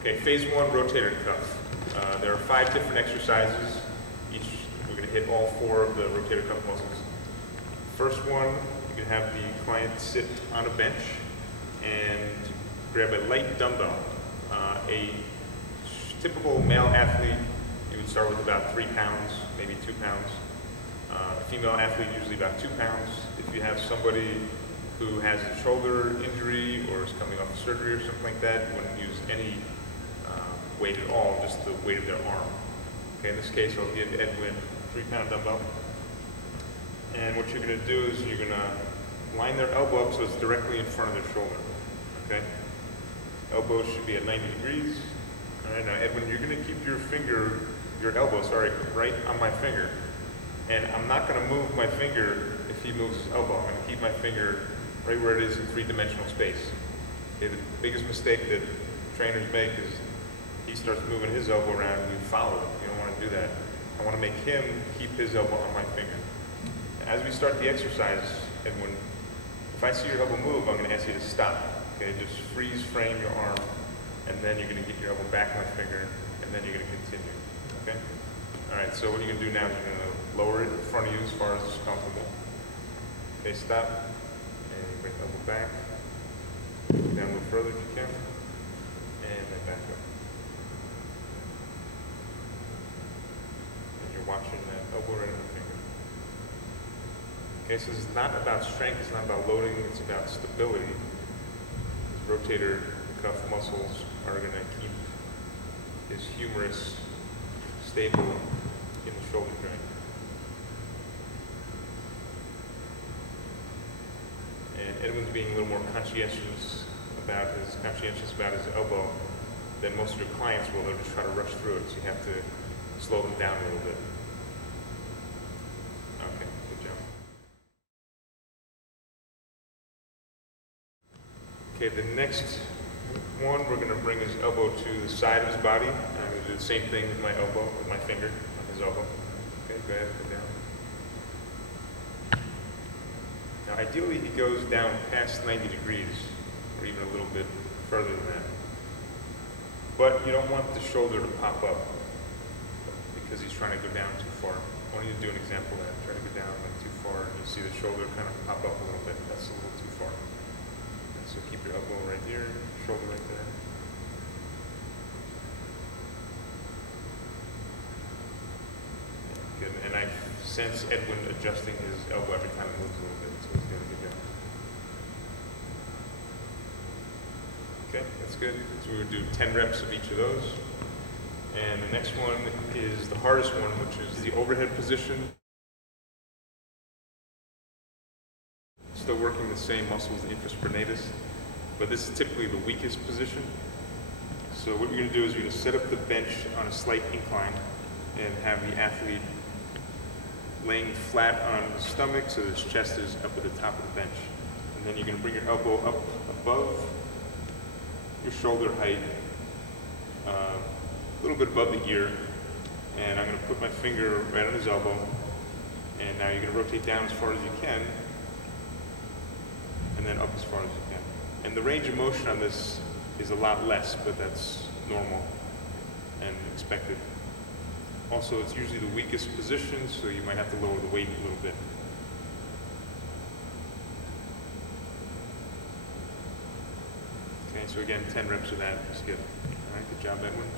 Okay, phase one, rotator cuff. There are 5 different exercises. Each, we're going to hit all 4 of the rotator cuff muscles. First one, you can have the client sit on a bench and grab a light dumbbell. A typical male athlete, you would start with about 3 pounds, maybe 2 pounds. A female athlete, usually about 2 pounds. If you have somebody who has a shoulder injury or is coming off surgery or something like that, you wouldn't use any weight at all, just the weight of their arm. Okay, in this case, I'll give Edwin a 3-pound dumbbell. And what you're going to do is you're going to line their elbow up so it's directly in front of their shoulder. Okay? Elbows should be at 90 degrees. All right, now Edwin, you're going to keep your elbow, right on my finger. And I'm not going to move my finger if he moves his elbow. I'm going to keep my finger right where it is in 3-dimensional space. Okay, the biggest mistake that trainers make is he starts moving his elbow around and you follow it. You don't want to do that. I want to make him keep his elbow on my finger. As we start the exercise, Edwin, if I see your elbow move, I'm going to ask you to stop. Okay, just freeze frame your arm, and then you're going to get your elbow back on my finger, and then you're going to continue. Okay? All right, so what you're going to do now is you're going to lower it in front of you as far as it's comfortable. Okay, stop, and you bring the elbow back. Go down a little further if you can, and then back up. And you're watching that elbow right on the finger. Okay, so this is not about strength, it's not about loading, it's about stability. His rotator cuff muscles are going to keep his humerus stable in the shoulder joint. And Edwin's being a little more conscientious about his elbow than most of your clients will. They'll just try to rush through it, so you have to slow them down a little bit. Okay, good job. Okay, the next one, we're going to bring his elbow to the side of his body. And I'm going to do the same thing with my elbow, with my finger on his elbow. Okay, go ahead, go down. Now, ideally, he goes down past 90 degrees, or even a little bit further than that. But you don't want the shoulder to pop up because he's trying to go down too far. I want you to do an example of that. Try to go down like too far, and you see the shoulder kind of pop up a little bit. That's a little too far. And so keep your elbow right here, shoulder right there. Good. And I sense Edwin adjusting his elbow every time it moves a little bit, so he's doing a good job. Okay, that's good. So we would do 10 reps of each of those. And the next one is the hardest one, which is the overhead position. Still working the same muscles, the infraspinatus, but this is typically the weakest position. So what you're going to do is you're going to set up the bench on a slight incline and have the athlete laying flat on his stomach so his chest is up at the top of the bench. And then you're going to bring your elbow up above your shoulder height, a little bit above the ear, and I'm going to put my finger right on his elbow, and now you're going to rotate down as far as you can, and then up as far as you can. And the range of motion on this is a lot less, but that's normal and expected. Also, it's usually the weakest position, so you might have to lower the weight a little bit. Okay, so again, 10 reps of that is good. All right, good job, Edwin.